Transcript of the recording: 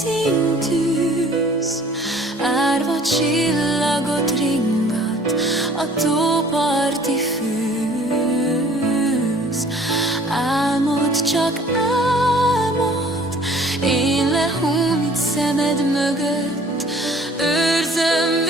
színtűz, árva csillagot ringat a tóparti fűz. Álmod, csak álmod, én lehúnyt szemed mögött, őrzöm